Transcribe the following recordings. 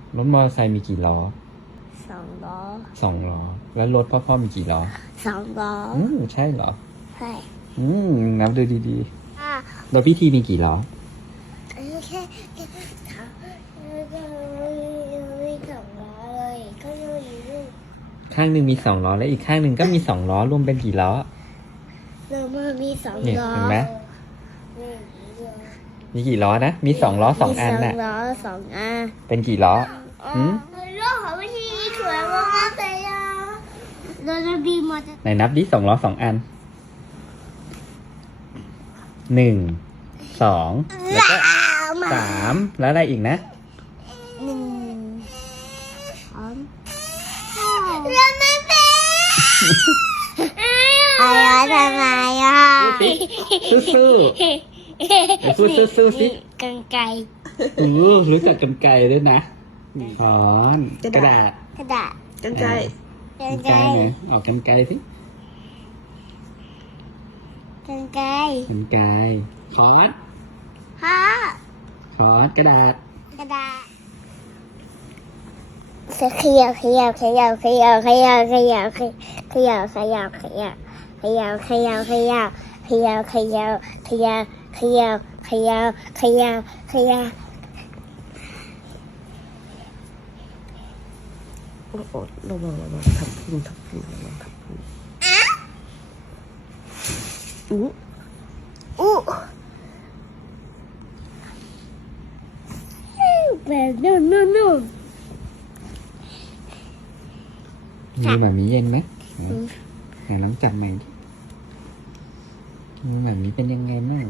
รถมอเตอร์ไซค์มีกี่ล้อ 2 ล้อ 2 ล้อแล้วรถพ่อมีกี่ล้อ 2 ล้อใช่เหรอใช่นับดูดีๆรถพี่ทีมีกี่ล้อแค่ถามไม่2 ล้อเลยก็ไม่รู้ข้างหนึ่งมี2 ล้อและอีกข้างหนึ่งก็มี2 ล้อรวมเป็นกี่ล้อเรามามี2 เนี่ยล้อเห็นไหมมีกี่ล้อนะมี2 ล้อ 2 อันน่ะ 2 ล้อ 2 อันเป็นกี่ล้อรถของพี่สวยมากเลยอ่ะเราจะบีมอเตอร์ไหนนับดิ2 ล้อ 2 อัน1 2แล้วก็3แล้วอะไรอีกนะ 1 2เราไม่เป็นอะไรทำไมอ่ะสู้ๆพูดสู้ๆสิกรรไกรรู้จักกรรไกรด้วยนะค้อนกระดาษกรรไกรกรรไกรไงออกกรรไกรสิกรรไกรค้อนกระดาษขยับโอ้ระวังทับพุงระวังทับพุงแบบนู่นมีแบบนี้เย็นไหมลองจับใหม่ดิมีแบบนี้เป็นยังไงบ้าง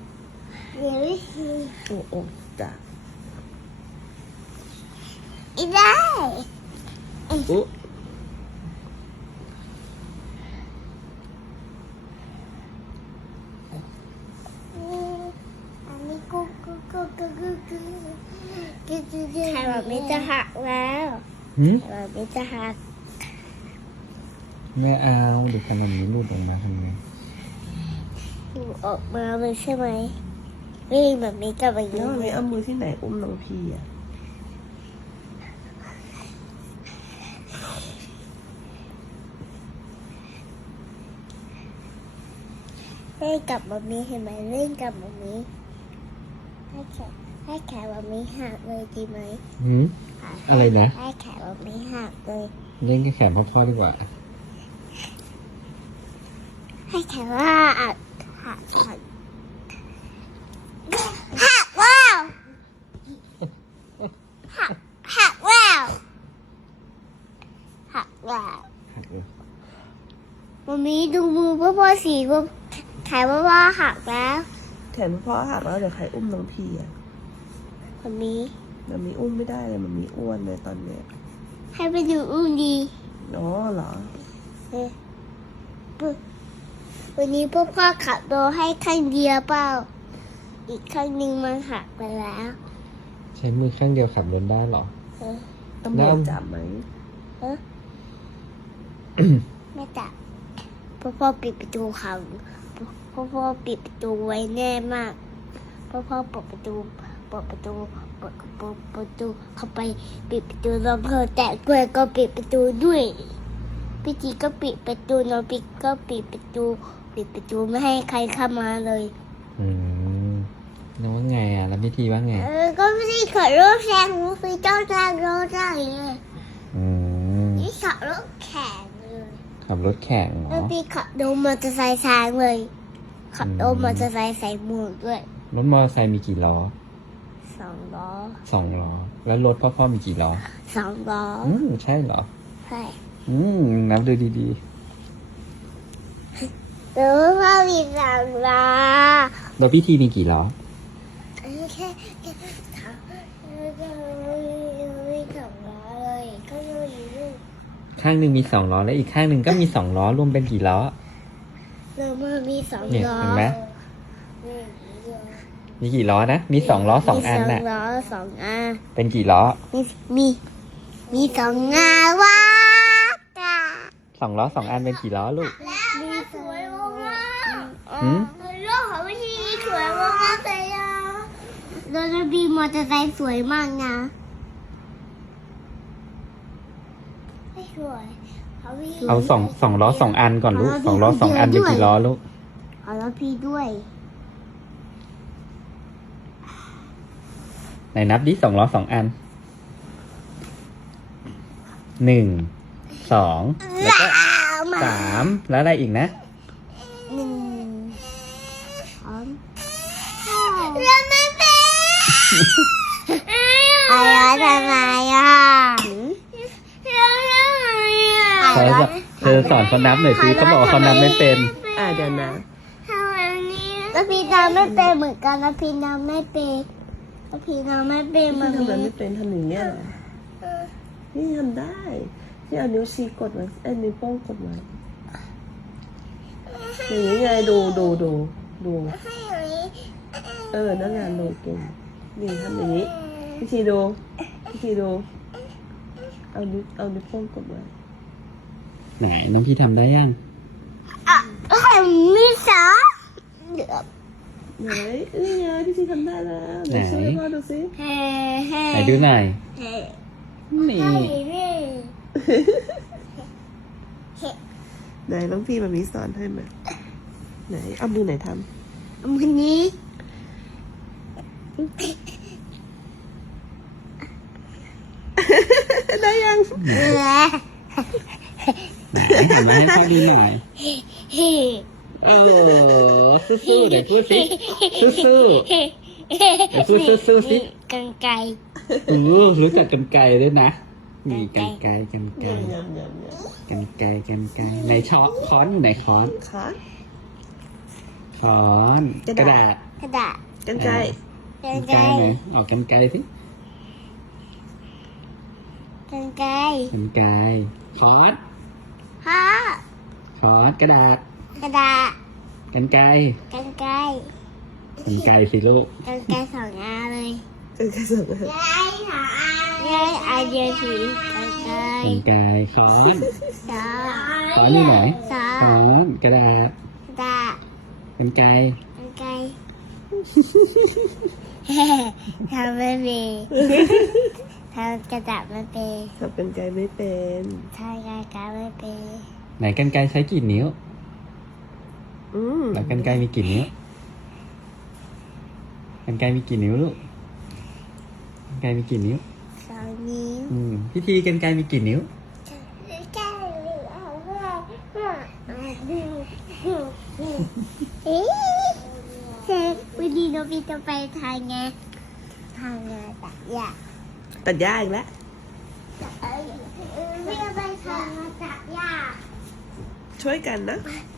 โอ้จ้ะอีได้ไข่แบบนี้จะหักแล้วแบบนี้จะหักไม่เอาเดี๋ยวขนมนี้รูดออกมาทำไงออกมาเลยใช่ไหมวิ่งแบบนี้กับแบบนี้แล้วไม่เอามือที่ไหนอุ้มน้องพี่อ่ะเล่นกับแบบนี้เห็นไหมเล่นกับแบบนี้ให้แขนแบบนี้หักเลยดีไหมอะไรนะให้แขนแบบนี้หักเลยเล่นกับแขนพ่อดีกว่าให้แขนว่าหักว้าวหักวันนี้ดูมือพ่อสีว่าแขนว่าหักแล้วแขนพ่อหักแล้วเดี๋ยวใครอุ้มน้องพี่อ่ะวันนี้มันมีอุ้มไม่ได้เลยมันมีอ้วนเลยตอนเนี้ยให้ไปดูอุ้มดีเหรอวันนี้พ่อขับรถให้ข้างเดียวเปล่าอีกข้างหนึ่งมันหักไปแล้วใช้มือข้างเดียวขับรถได้หรอตำรวจจับไหมไม่จับพ่อปิดประตูเขาพ่อปิดประตูไว้แน่มากพ่อเปิดประตูเข้าไปปิดประตูแล้วพ่อแตะกล้วยก็ปิดประตูด้วยพี่จีก็ปิดประตูน้องปิ๊กก็ปิดประตูไม่ให้ใครเข้ามาเลยน้องว่าไงอ่ะแล้วพี่ทีว่าไงก็ไม่ได้ขับรถแซงพี่เจ้าแซงรถได้เลยนี่ขับรถแข่งเลยขับรถแข่งเหรอแล้วพี่ขับโดนมอเตอร์ไซค์แซงเลยขับโดนมอเตอร์ไซค์ใส่หมวกด้วยรถมอเตอร์ไซค์มีกี่ล้อ 2 ล้อ 2 ล้อแล้วรถพ่อมีกี่ล้อ 2 ล้อใช่เหรอใช่นับดูดีๆแล้วพ่อมี2 ล้อแล้วพี่ทีมีกี่ล้อแค่ถามไม่2 ล้อเลยก็ไม่รู้ข้างหนึ่งมี2 ล้อและอีกข้างหนึ่งก็มี2 ล้อรวมเป็นกี่ล้อเรามามี2 เนี่ยล้อเห็นไหมมีกี่ล้อนะมี2 ล้อ 2 อันน่ะ 2 ล้อ 2 อันเป็นกี่ล้อมี2 อันว้า 2 ล้อ 2 อันเป็นกี่ล้อลูกมีสวยมากรถของพี่สวยมากเลยอ่ะเราจะมีมอเตอร์ไซค์สวยมากนะช่วยพี่เอาสองล้อ2 อันก่อนลูก2 ล้อ 2 อันเป็นกี่ล้อลูกเอาแล้วพี่ด้วยไหนนับดิ2 ล้อ 2 อัน 1 2 แล้วก็3แล้วอะไรอีกนะ 1 2แล้วไม่เป็นอะไรทำไมอ่ะแล้วทำไมอ่ะเธอสอนเขานับหน่อยสิเขาบอกว่าเขานับไม่เป็นเดี๋ยวนะทำไมนี่แล้วพี่ทำไม่เป็นเหมือนกันแล้วพี่ทำไม่เป็นแล้วพี่ทำไม่เป็นเหมืพี่อนทำแบบนี้ไม่เป็นทำอย่างเงี้ยเหรอนี่ทำได้ที่เอานิ้วชี้กดไว้นิ้วโป้งกดไว้อย่างนี้ไงดูนั่นงานดูเก่งนี่ทำอย่างนี้พี่ชีดูเอานิ้วโป้งกดไว้ไหนน้องพี่ทำได้ยังมีสาไหนนี่ไงพี่ชีทำได้แล้วไหนช่วยพ่อดูสิไหนดูหน่อยนี่ไหนน้องพี่แบบนี้สอนให้ไหมไหนเอามือไหนทมือนี้ำได้ยังไหนหันมาให้พ่อดูหน่อยโอ้สู้ๆเดี๋ยวพูดสิสู้ๆเดี๋ยวพูดสู้ๆสิกันไกรรู้จักกันไกลด้วยนะมีกันไกลไหนค้อนอยู่ไหนค้อนขาค้อนกระดาษกระดาษกันไกลกันไกไกรลไหมออกกันไกลสิกันไกรกันไกลค้อนพ่อค้อนกระดาษกระดาษกันไกลกันไกรกันไกลสิลูกกันไกร2 อันเลยกันไกลสองอันยายอันเดียวสิกันไกรกันไกลค้อนสองค้อนอยู่ไหนสอค้อง นกระดาษกระดาษกันไกลกันไกรทำไม่เป็นทำกระดาษไม่เป็นทำกันไกลไม่เป็นทำกันไกรไม่เป็นไหนกันไกลใช้กี่นิ้วอืมแล้วกันไกลมีกี่นิ้วกันไกลมีกี่นิ้วลูกกันไกลมีกี่นิ้ว 2 นิ้วพิธีกันไกลมีกี่นิ้ววันนี้น้องพี่จะไปทางไงตัดหญ้าตัดหญ้าอีกแล้วพี่จะไปทางตัดหญ้าช่วยกันนะไ